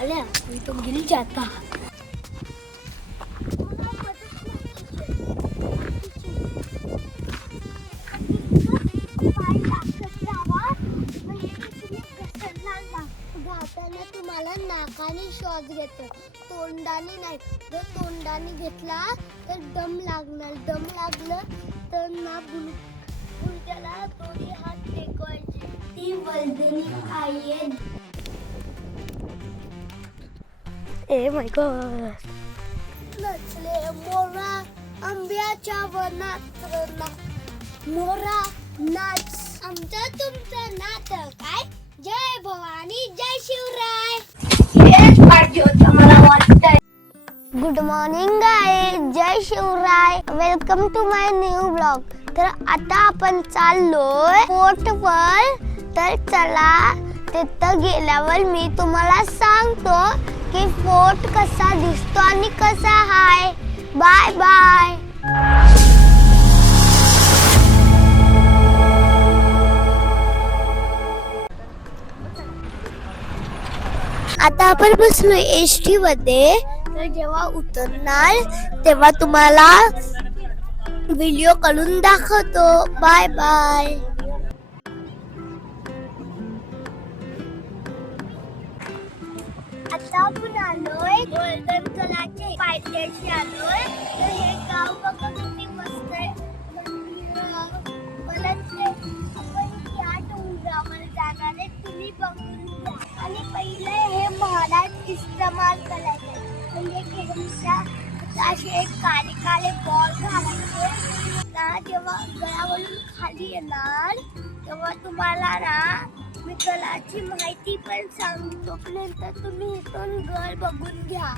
आल्या मी तो गिल जाता तुम्हाला नाकाने श्वास घेतो. तोंडाने नाही. जर तोंडाने घेतला तर दम लागणार. दम लागलं तर ना बुल बुलट्याला दोन्ही हात टेकवायचे. ती वैज्ञानिक आहे ए माय गॉड नचले मोरा आंब्याच्या वनात रना- मोरा नाच आमचं तुमचं नातं काय जय भवानी जय शिवराय हेच पाहिजे होतं मला वाटतंय good morning guy Jai Shivray welcome to my new blog तर आता आपण चाललोय फोर्टवर तर चला तिथं गेल्यावर मी तुम्हाला सांगतो. की फोर्ट कसा दिसतो आणि कसा हाय. Bye bye. आता आपण बसलो एस टी मध्ये. तर जेव्हा उतरणार तेव्हा तुम्हाला व्हिडिओ काढून दाखवतो. Bye bye. आता आपण आलोय गोल्डन कलरचे पायथ्याशी आलोय. तर हे गाव बघा किती मस्त आहे. परत आपण या डोंगरावर जाणार आहे. तुम्ही बघून घ्या. आणि पहिले हे महाराज इस्तेमाल करायचे. म्हणजे खेळूच्या असे एक काळे काळे बॉल घालायचे. ना जेव्हा गळावरून खाली येणार तेव्हा तुम्हाला ना मी गळाची माहिती पण सांगू नंतर तुम्ही इथून घर बघून घ्या.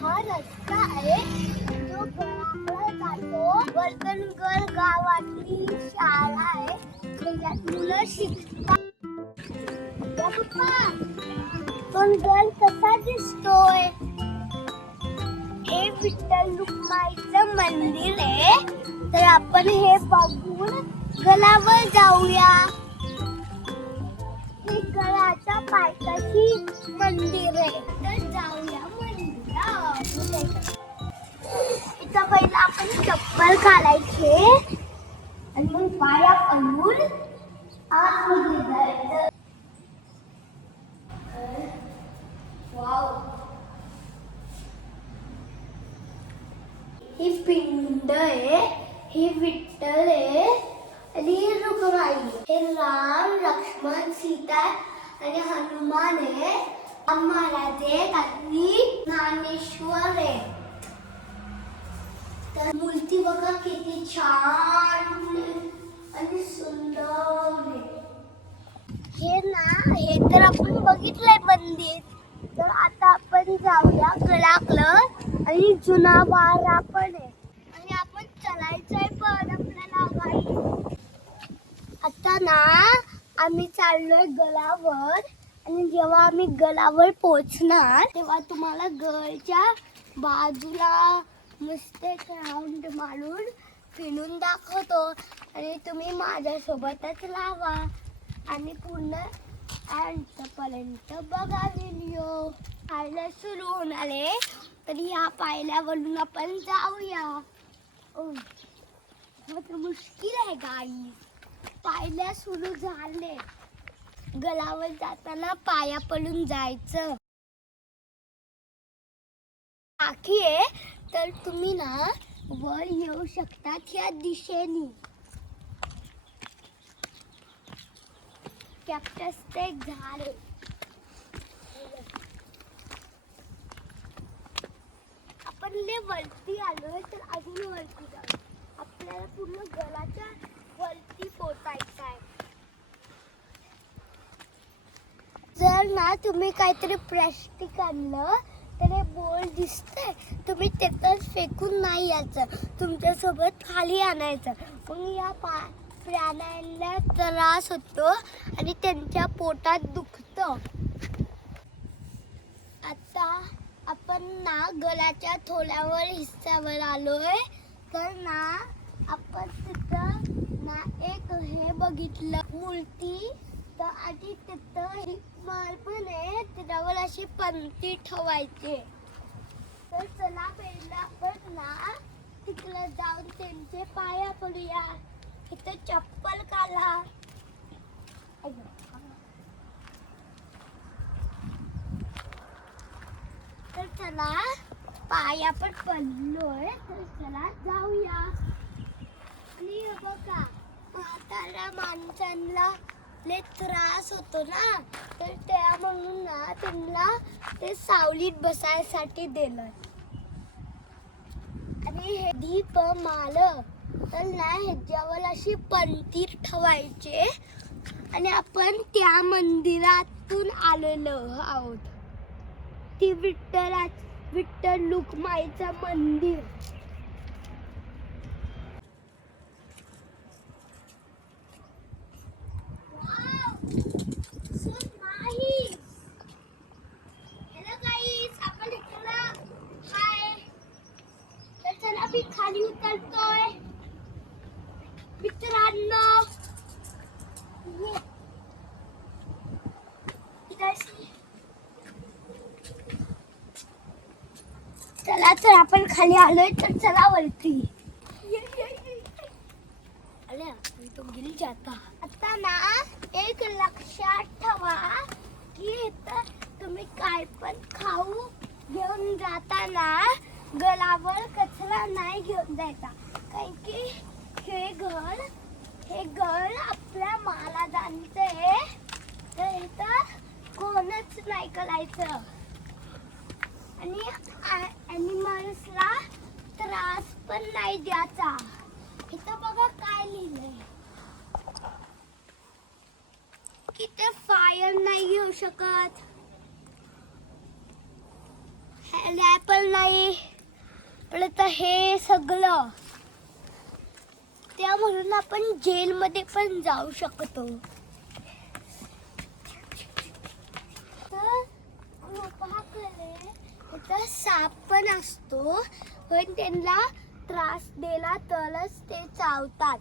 हा रस्ता आहे. जो गळाकडे जातो. वर्धनगड गावातली शाळा आहे. त्याच्यात मुलं शिकतात. पण गल कसा दिसतोय हे विठ्ठल रुक्माईचं मंदिर आहे तर आपण हे बघून गलावर जाऊया हे गळाच्या पायथ्याशी मंदिर आहे तर जाऊया मंदिरात इथं पहिलं आपण चप्पल घालायचे आणि मग पाया पडून आतमध्ये जायचं वाव ही पिंड आहे ही विठ्ठल आहे आणि ही रुक्माई. हे राम लक्ष्मण सीता आणि हनुमान आहे राम महाराज आहेत आणि ज्ञानेश्वर आहे. तर मूर्ती बघा किती छान आणि सुंदर आहे. हे ना हे तर आपण बघितलंय मंदिर. तर आता आपण जाऊया गडाकडं आणि जुना वारा पण आहे. चालायचंय पण आपल्याला आता ना आम्ही चाललोय गडावर आणि जेव्हा आम्ही गडावर पोचणार तेव्हा तुम्हाला गडच्या बाजूला मस्त राऊंड मारून फिरून दाखवतो आणि तुम्ही माझ्यासोबतच लावा. आणि पूर्ण अंतपर्यंत बघा व्हिडिओ पाहायला सुरू होणार आहे. तर ह्या पायऱ्यावरून आपण जाऊया. ओ मुश्किल आहे गाई. पायल्या सुरू झाले. गलावर जाताना पाया पडून जायचं. बाकी आहे तर तुम्ही ना वर येऊ शकतात या दिशेने. कॅप्टस ते झाले. झाड आहे आपण लय वरती आलोय तर अजून वरती जाऊ. आपल्याला पूर्ण गलाच्या वरती पोचायचं आहे. जर ना तुम्ही काहीतरी प्लॅस्टिक आणलं तर हे बोल दिसतंय. तुम्ही तिथंच फेकून नाही यायचं. तुमच्यासोबत खाली आणायचं. मग या पा प्राण्यांना त्रास होतो आणि त्यांच्या पोटात दुखतं. आता आपण ना गळ्याच्या थोड्यावर हिस्सावर आलोय. तर ना आपण तिथं ना एक हे बघितलं मूर्ती. तर आधी तिथं एक माल पण आहे त्याच्यावर अशी पंक्ती ठेवायचे. तर चला पहिला आपण ना तिकडं जाऊन त्यांचे पाया पडूया. इथं चप्पल काढा अय्यो. तर चला पाया पण पडलोय तर चला जाऊया. आणि बघा म्हाताऱ्या माणसांना ले त्रास होतो ना तर त्या म्हणून ना त्यांना ते सावलीत बसायसाठी दिलं आणि हे दीप मालं तर ना ह्याच्यावर अशी पंतीर ठेवायचे. आणि आपण त्या मंदिरातून आलेलो आहोत. ती विठ्ठलाची विठ्ठल लुकमाईचं मंदिर Wow! So nice! Hello guys! आपण इकडं हाय तर चला मी खाली उतरतोय मित्रांनो ये. इकडे शी. चला तर आपण खाली आलोय तर चला वरती. अरे मी तो गिर जाता. आता ना एक लक्षात ठेवा की इथं तुम्ही काय पण खाऊ घेऊन जाताना गलावर कचरा नाही घेऊन जायचा. कारण की हे घर हे घर आपल्या महाराजांचं आहे. तर इथं कोणच नाही करायचं. आणि ॲनिमल्सला त्रास पण नाही द्यायचा. इथं बघा काय लिहिलंय. की ते फायर नाही घेऊ शकत. ॲपल नाही. परत हे सगळं. त्या म्हणून आपण जेलमध्ये पण जाऊ शकतो तर कृपाकडे तर साप पण असतो. पण त्यांना त्रास दिला तरच ते चावतात.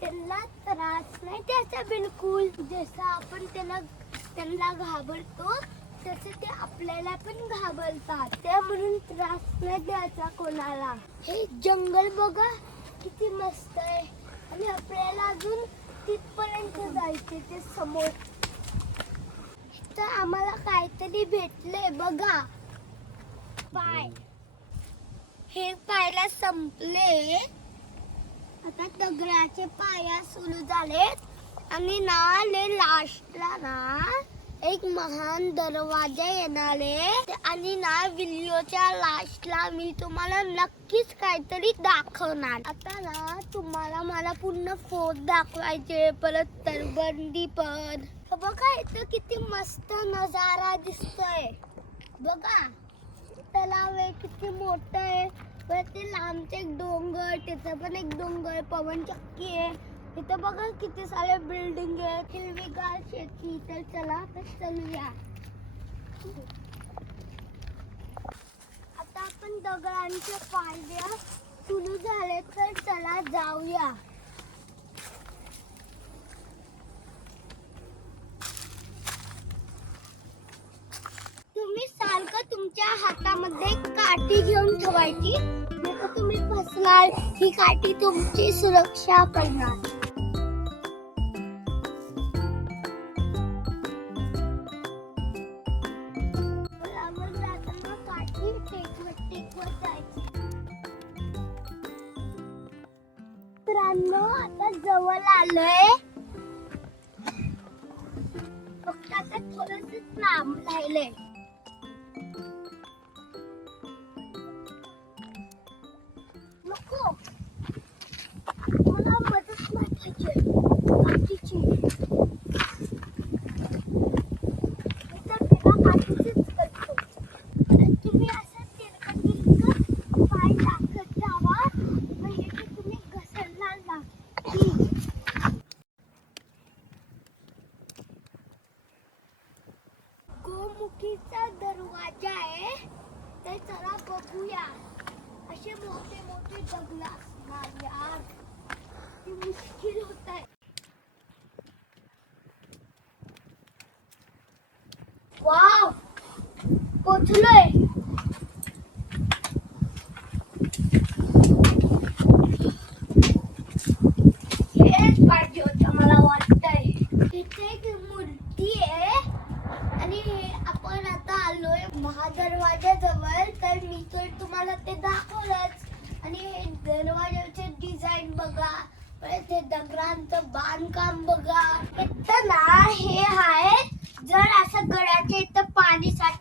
त्यांना त्रास नाही त्याचा बिलकुल. जसं आपण त्याला त्यांना घाबरतो तसं ते आपल्याला पण घाबरतात. त्या म्हणून त्रास नाही द्यायचा कोणाला. हे जंगल बघा किती मस्त आहे. आणि आपल्याला अजून तिथपर्यंत जायचे ते समोर. तर आम्हाला काहीतरी भेटले बघा. पाय. हे पायला संपले. आता दगडाचे पाया सुरू झालेत. आणि ना ले लास्टला ना एक महान दरवाजा येणार आहे. आणि ना व्हिडिओच्या लास्टला मी तुम्हाला नक्कीच काहीतरी दाखवणार. आता ना तुम्हाला मला पूर्ण फोट दाखवायचे परत तरबंदी पण. बघा इथं किती मस्त नजारा दिसतोय. बघा तलाव आहे किती मोठं आहे. परत ते लांबचे एक डोंगर तिथं पण एक डोंगर पवन चक्की आहे. इथं बघा किती सारे बिल्डिंग आहेत हिरवीगार शेती तर चला तर चलूया. आता आपण दगडांचे पायऱ्या सुरू झाले तर चला जाऊया. तुम्ही सारखं तुमच्या हातामध्ये काठी घेऊन ठेवायची. तुम्ही फसणार. ही काठी तुमची सुरक्षा करणार. दगडांचं बांधकाम बघा. इथं ना हे आहे जर असं गळ्याच्या इथं पाणी साठ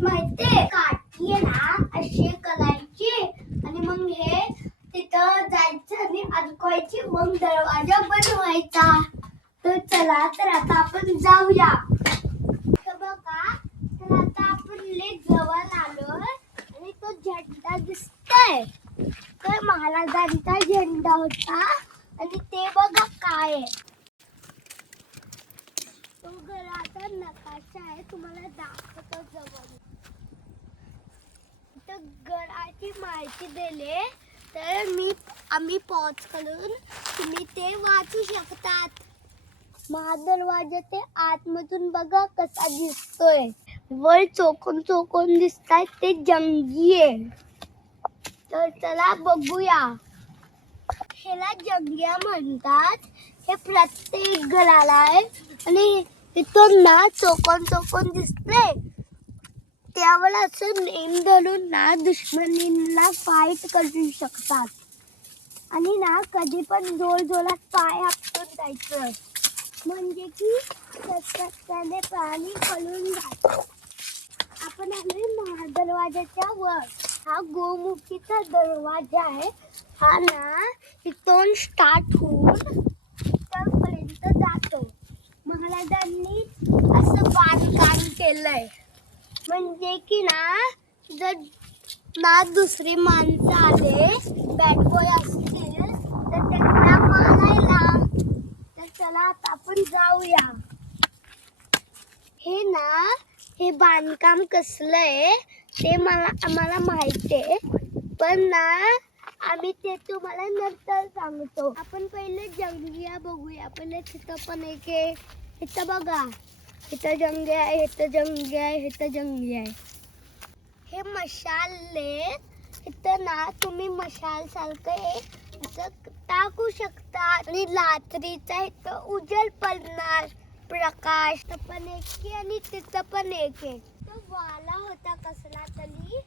巻いて、वर चोकून दिसतात दिसताय ते जंगी आहे तर चला बघूया. ह्याला जंग्या म्हणतात. हे प्रत्येक घराला आहे. आणि इथून ना चोकून चोकून दिसते त्यावर असं नेम धरून ना दुश्मनीला फाईट करू शकतात. आणि ना कधी पण जोर जोरात पाय आपटून जायचं. म्हणजे की त्याने प्राणी पळून जातात. आपण आलोय महादरवाजाच्या वर. हा गोमुखीचा दरवाजा आहे. हा ना इथून स्टार्ट होऊन पर्यंत जातो. महाराजांनी असं बांधकाम केलंय. म्हणजे की ना जर ना दुसरी माणसं आले बॅड बॉय असतील तर त्यांना मारायला. तर चला आता आपण जाऊया. हे ना हे बांधकाम कसलं आहे ते मला आम्हाला माहिती आहे. पण ना आम्ही ते तुम्हाला नंतर सांगतो. आपण पहिले जंगलिया बघूया. पहिले तिथं पण एक आहे. इथं बघा. इथं जंगे आहे इथं जंगे आहे इथं जंगली आहे. हे मशाले इथं ना तुम्ही मशाल सारखं हे असं टाकू शकता. आणि रात्रीचा इथं उजल पडणार. प्रकाश पण एक आणि तिथं पण एक. आहे तो वाला होता कसला तरी?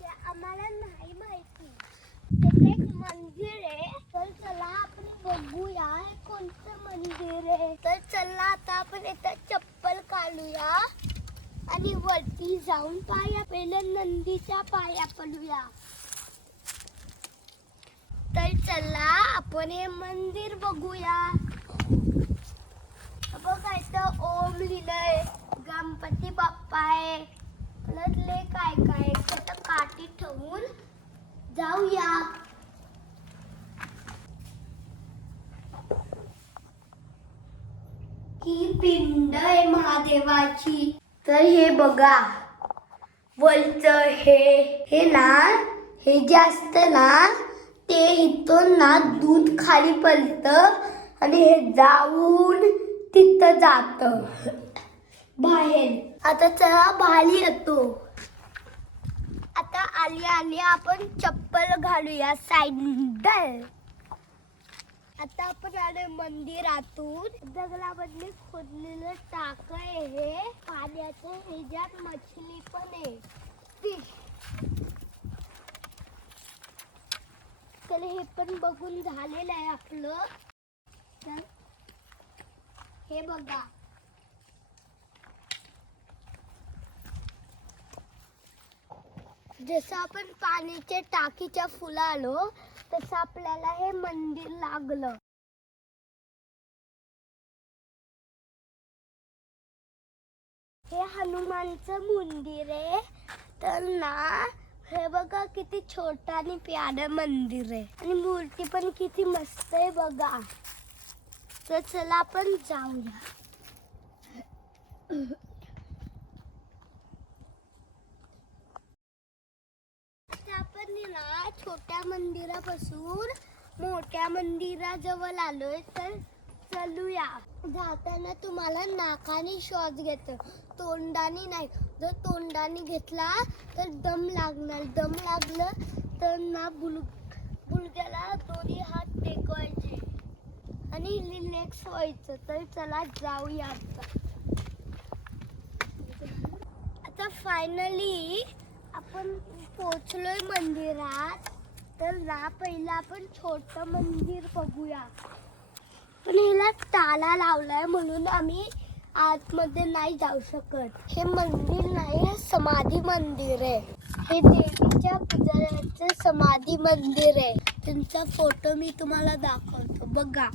ते आम्हाला नाही माहिती. तिथे एक मंदिर आहे. तर चला आपण बघूया हे कोणतं मंदिर आहे. तर चला आता आपण इथं चप्पल काढूया आणि वरती जाऊन पाया पहिलं नंदीच्या पाया पडूया. तर चला आपण हे मंदिर बघूया. इथं ओम लिहिलंय गणपती बाप्पा आहे. परत ले काय काय तिथं काठी ठेवून जाऊया. ही पिंड आहे महादेवाची. तर हे बघा. वलच हे हे ना हे जे असतं ना ते इथून ना दूध खाली पडतं आणि हे जाऊन तिथं जात. बाहेर. आता चला बाहेर येतो. आता आली आली. आपण चप्पल घालूया सँडल आता आपण आलोय मंदिरातून. दगडामधले खोदलेलं टाक आहे. हे पाण्याचं ह्याच्यात मछली पण आहे. फिश. तर हे पण बघून झालेलं आहे आपलं. तर हे बघा. जसं आपण पाण्याच्या टाकीच्या फुला आलो तसं आपल्याला हे मंदिर लागलं. हे हनुमानचं मंदिर आहे. तर ना हे बघा किती छोटं आणि प्यारं मंदिर आहे. आणि मूर्ती पण किती मस्त आहे बघा. तर चला आपण जाऊया आपण ना छोट्या मंदिरापासून मोठ्या मंदिराजवळ आलोय तर चलूया. जाताना तुम्हाला नाकाने श्वास घेतो. तोंडाने नाही. जर तोंडाने घेतला तर दम लागणार. दम लागलं तर ना बुल बुलग्याला दोन्ही हात टेकवायचे आणि रिलॅक्स व्हायचं. तर चला जाऊया आता. आता फायनली आपण पोचलोय मंदिरात. तर ना पहिलं आपण छोट मंदिर बघूया. पण हिला ताला लावलाय म्हणून आम्ही आतमध्ये नाही जाऊ शकत. हे मंदिर नाही हे समाधी मंदिर आहे. हे देवीच्या पुजाऱ्याचं समाधी मंदिर आहे. त्यांचा फोटो मी तुम्हाला दाखवतो. बघा.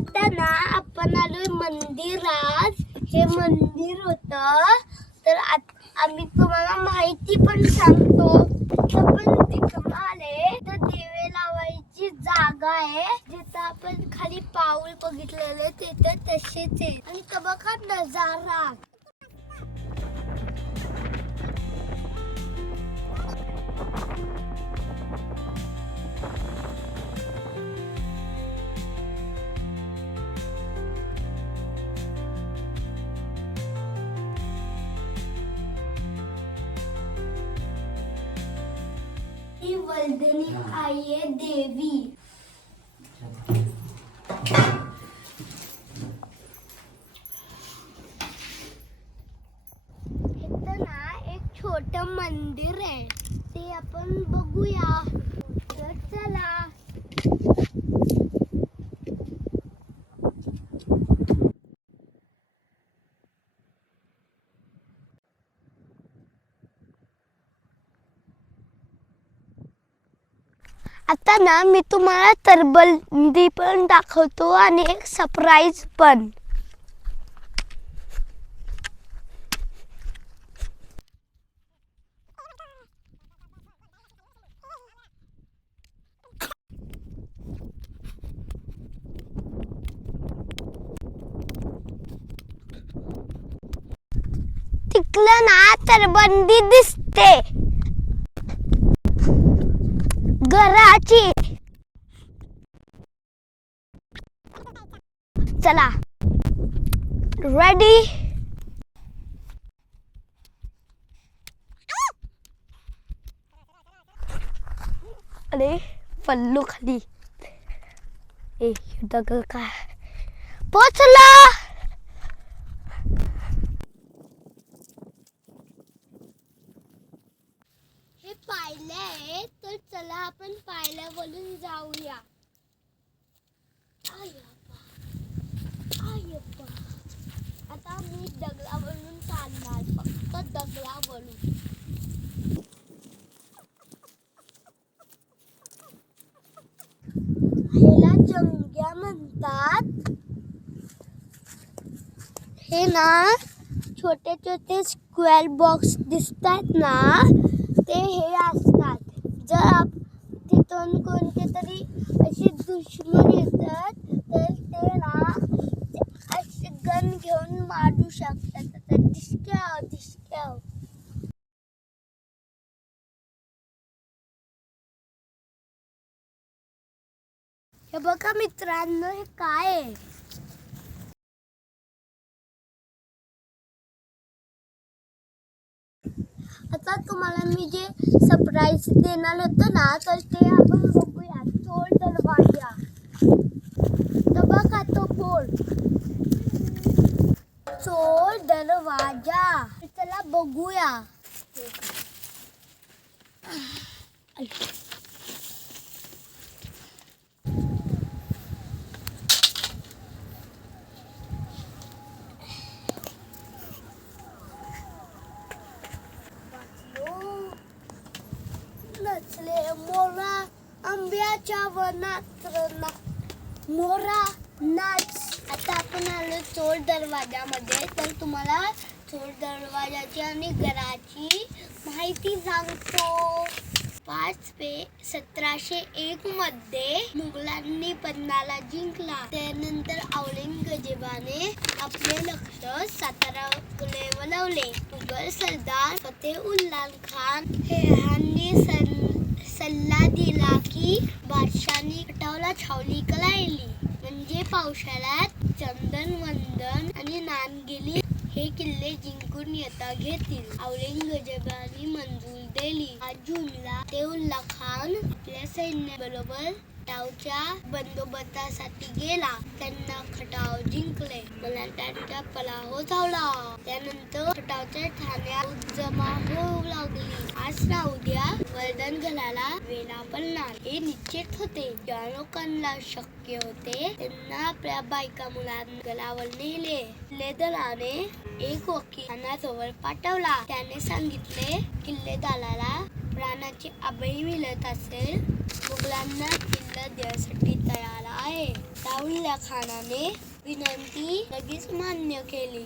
आता ना आपण आलोय मंदिरात. हे मंदिर होत. तर आत- आम्ही तुम्हाला माहिती पण सांगतो. आपण तिथं आले तर दिवे लावायची जागा आहे. जिथं आपण खाली पाऊल बघितलेलं तिथं तसेच आहे. आणि तबका नजारा. ही वल्दनी आई आहे देवी इथं ना एक छोट मंदिर आहे ते आपण बघूया तर चला आता ना मी तुम्हाला तरबंदी पण दाखवतो आणि एक सरप्राईज पण. तिकलं ना तरबंदी दिसते. घराची. चला. रेडी अरे पल्लू खाली. ए दगड काय? पोचला हे पाहिलंय तर चला आपण पाहिल्या बोलून जाऊया आयप्पा. आयप्पा. आता मी दगडावरून चालणार. फक्त दगडावरून. ह्याला जंग्या म्हणतात. हे ना छोटे छोटे स्क्वेअर बॉक्स दिसतात ना ते हे असतात. जर तिथून कोणते तरी असे दुश्मन येतात तर ते ना गन घेऊन मारू शकतात. तर दिसक्या हो, दिसक्या हो. हे. बघा मित्रांनो हे काय आहे? आता तुम्हाला मी जे सरप्राईज देणार होतं ना तर ते आपण बघूया. तो दरवाजा तर बघा तो बोर्ड चोर दरवाजा चला बघूया नचले मोरा आंब्याच्या वनात रना मोरा नाच आता आपण आलो चोर दरवाजामध्ये तर तुम्हाला चोर दरवाजाची आणि घराची माहिती सांगतो. पाच पे सतराशे एक मध्ये मुघलांनी पन्नाला जिंकला. त्यानंतर औरंगजेबाने आपले लक्ष साताराकडे वळवले. मुघल सरदार फतेउल्ला खान हे ह्यांनी सल्ला दिला की बादशाने कटावला छावणी करायली म्हणजे पावसाळ्यात चंदन वंदन आणि नानगिली हे किल्ले जिंकून येता घेतील. औरंगजेबाने मंजूर दिली अजूनला जूनला देउल्ला खान आपल्या सैन्याबरोबर खटावच्या बंदोबस्तासाठी गेला. त्यांना खटाव जिंकले. मला त्यांचा पराभव झाला त्यानंतर खटावच्या ठाण्यात जमा होऊ लागली. आज ना उद्या वर्धन घराला वेला पडणार. हे निश्चित होते. ज्या लोकांना शक्य होते त्यांना आपल्या बायका मुलांना गलावर नेले. किल्लेदाराने एक वकील जवळ पाठवला. त्याने सांगितले किल्लेदाराला प्राणाची अभय मिळत असेल मुघलांना किल्ला देण्यासाठी तयार आहे. दाऊल्ला खानाने विनंती लगेच मान्य केली.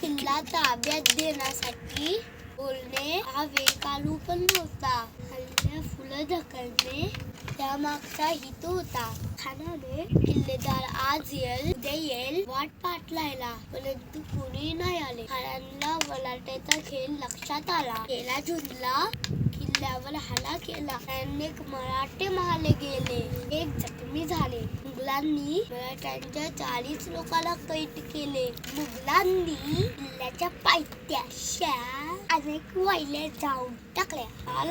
किल्ला ताब्यात देण्यासाठी बोलणे हा वेकालू पण नव्हता. हलक्या फुलं ढकलणे त्यामागचा हित होता. खानाने किल्लेदार आज येईल उद्या येईल वाट पाटलायला परंतु कुणी नाही आले. खानांना वलाट्याचा खेळ लक्षात आला. गेला झुंजला किल्ल्यावर हल्ला केला. अनेक मराठे मारले गेले. एक जखमी झाले. मुघलांनी मराठ्यांच्या चाळीस लोकांना कैद केले. मुघलांनी किल्ल्याच्या पायथ्याशा अनेक वाहिले जाऊन टाकल्या हा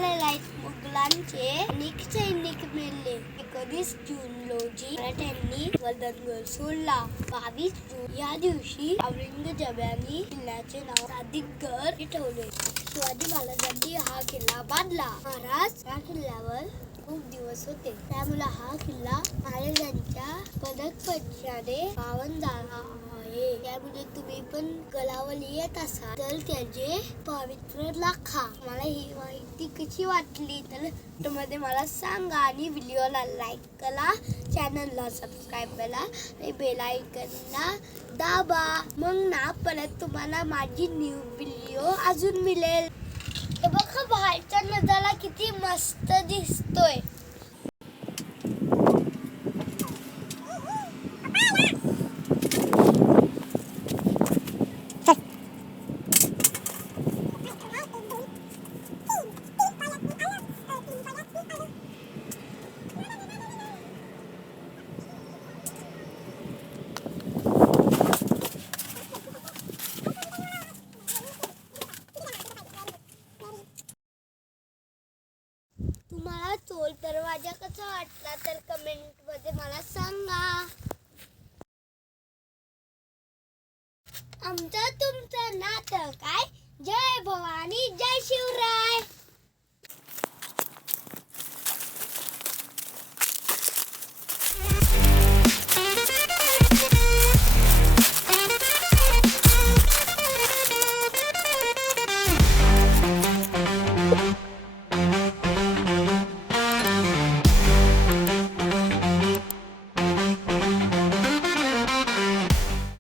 मुघलांचे अनेक सैनिक मेले एकोणीस जून रोजी मराठ्यांनी वर्धनगड सोडला बावीस जून या दिवशी औरंगजेबाने किल्ल्याचे नाव सादिकगड हे ठेवले शिवाजी महाराजांनी हा किल्ला बांधला महाराज या किल्ल्यावर खूप दिवस होते. त्यामुळे हा किल्ला महाराजांच्या पदक पक्षाने पावन झाला आहे. त्यामुळे तुम्ही पण गलावर येत असाल. तर त्याचे पवित्र लाखा. मला ही माहिती कशी वाटली तर मध्ये मला सांगा आणि व्हिडिओला लाईक करा. चॅनलला सबस्क्राईब करा आणि बेल आयकनला दाबा. मग ना परत तुम्हाला माझी न्यू व्हिडिओ अजून मिळेल. बाहेरच्या नजारा किती मस्त दिसतोय. राजा कसा वाटला तर कमेंटमध्ये मला सांगा. आमचं तुमचं नातं काय? जय भवानी जय शिवराय.